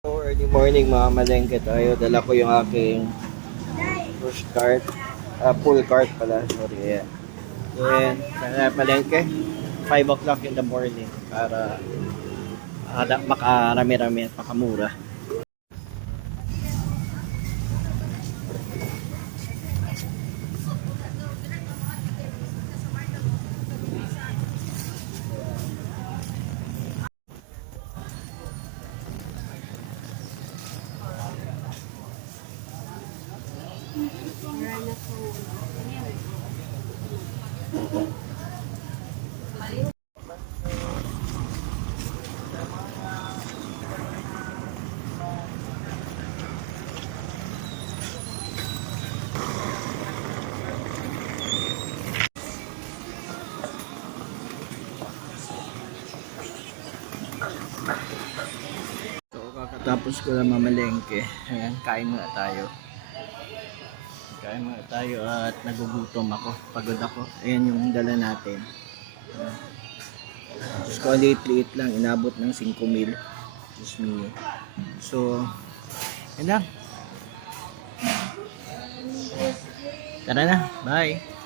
So, early morning mga malengke tayo. Dala ko yung aking push cart. ah full cart pala. Sorry. Ayan. Then, sa palengke, 5 o'clock in the morning para uh, makarami-rami at makamura. Kakatapos ko lang mamalengke. Ayan, kain muna tayo. Kain muna tayo at nagugutom ako. Pagod ako. Ayan yung dala natin. Diyos ko, liit-liit lang. Inabot ng 5 mil. Diyos me. So, yan lang. Tara na. Bye.